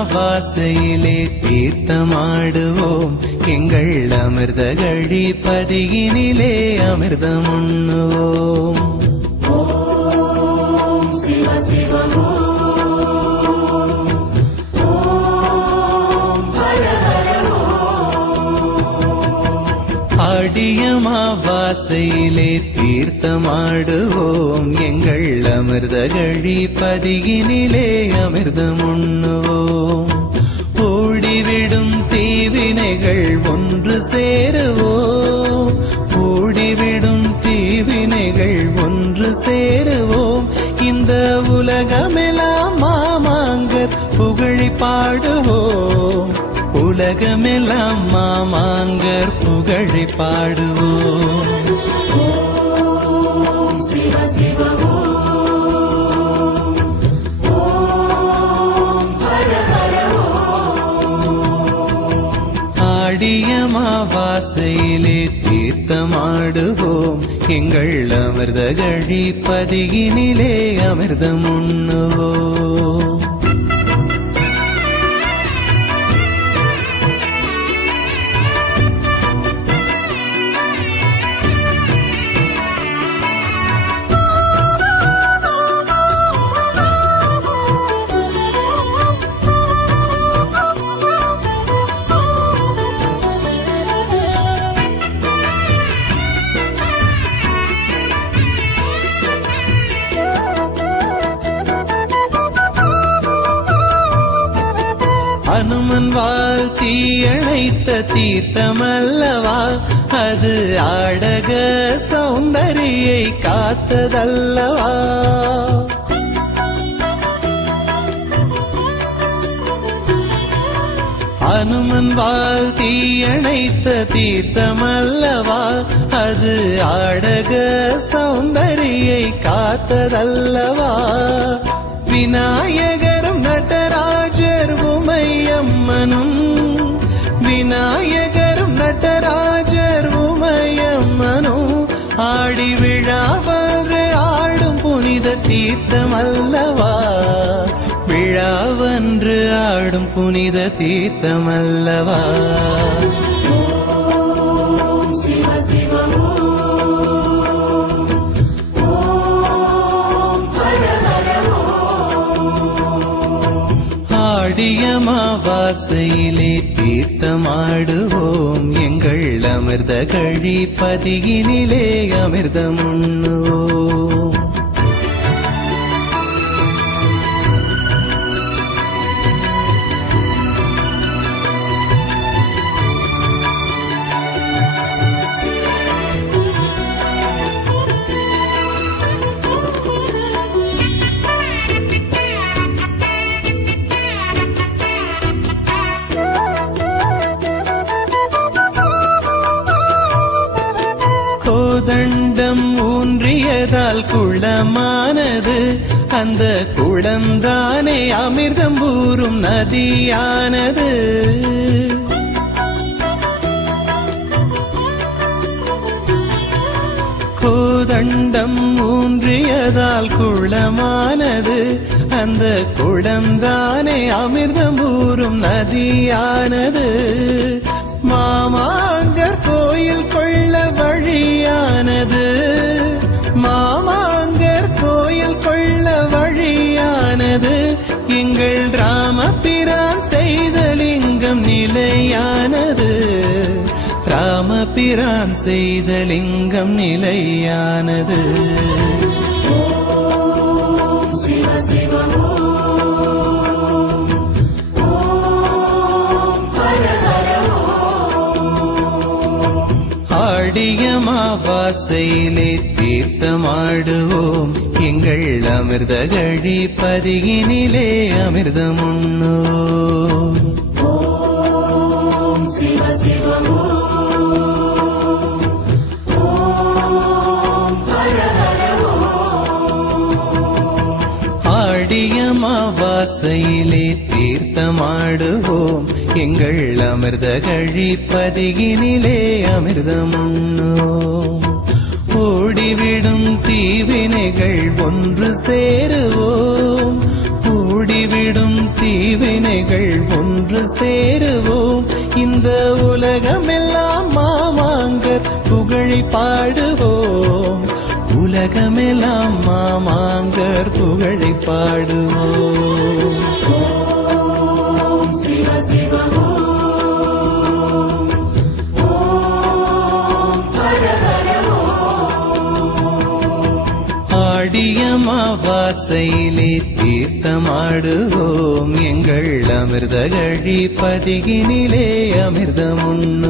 அமாவாசையிலே தீர்த்தமாடுவோம் எங்கள் அமிர்த கழிப்பதியினிலே அமிர்தம் உண்ணுவோம். ஓம் சிவ சிவ ஓம் ஹர ஹர ஆடியமாவாசையிலே தீர்த்தமாடுவோம் எங்கள் அமிர்த கழிப்பதியினிலே அமிர்தம் உண்ணுவோம். ஓடிவிடும் தீவினைகள் ஒன்று சேருவோம், ஓடிவிடும் தீவினைகள் ஒன்று சேருவோம். இந்த உலகமெல்லாம் மாமாங்கர் புகழி பாடுவோம், உலகமெல்லாம் மாமாங்கர் புகழி பாடுவோம். ஓம் சிவ சிவ ஓம் ஹர ஹர ஆடியமாவாசையிலே தீர்த்தமாடுவோம் எங்கள் அமிர்த கழிப்பதியினிலே அமிர்தம் உண்ணுவோம். அனுமன் வால் தீயணைத்த தீர்த்தமல்லவா, அது ஆடக சௌந்தரியை காத்ததல்லவா. அனுமன் வால் தீயணைத்த தீர்த்தமல்லவா, அது ஆடக சௌந்தரியை காத்ததல்லவா. விநாயகரும் நடராஜர் உமையம்மனும், விநாயகரும் நடராஜர் உமையம்மனும் ஆடி விழாவன்று ஆடும் புனித தீர்த்தம் அல்லவா, விழாவன்று ஆடும் புனித தீர்த்தம் அல்லவா. ஓம் சிவ சிவ ஓம் ஹர ஹர ஆடியமாவாசையிலே தீர்த்தமாடுவோம் எங்கள் அமிர்த கழிப்பதியினிலே அமிர்தம் உண்ணுவோம். கோதண்டம் ஊன்றியதால் குளமானது, அந்த குளம்தானே அமிர்தம் ஊறும் நதியானது. கோதண்டம் ஊன்றியதால் குளமானது, அந்த குளம்தானே அமிர்தம் ஊறும் நதியானது. மாமாங்கர் கோயில் கொள்ள வழியானது, மாமாங்கர் கோயில் கொள்ள வழியானது. எங்கள் ராமபிரான் செய்த லிங்கம் நிலையானது, ராமபிரான் செய்த லிங்கம் நிலையானது. ஓம் சிவ சிவ ஓம் ஹர ஹர ஆடியமாவாசையிலே தீர்த்தமாடுவோம் எங்கள் அமிர்த கழிப்பதியினிலே அமிர்தம் உண்ணுவோம். ஓம் சிவ சிவ ஓம் ஹர ஹர ஆடியமாவாசையிலே தீர்த்தமாடுவோம் எங்கள் அமிர்த கழிப்பதியினிலே அமிர்தம் உண்ணுவோம். ஓடிவிடும் தீவினைகள் ஒன்று சேருவோம், ஓடி ஓடிவிடும் தீவினைகள் ஒன்று சேருவோம். இந்த உலகமெல்லாம் மாமாங்கர் புகழை பாடுவோம். உலகமெல்லாம் மாமாங்கர் புகழை பாடுவோம். ஓம் சிவ சிவ ஓம் ஹர ஹர ஆடியமாவாசையிலே தீர்த்தமாடுவோம். எங்கள் அமிர்தகழி பதிகினிலே அமிர்தமுண்ணுவோம்.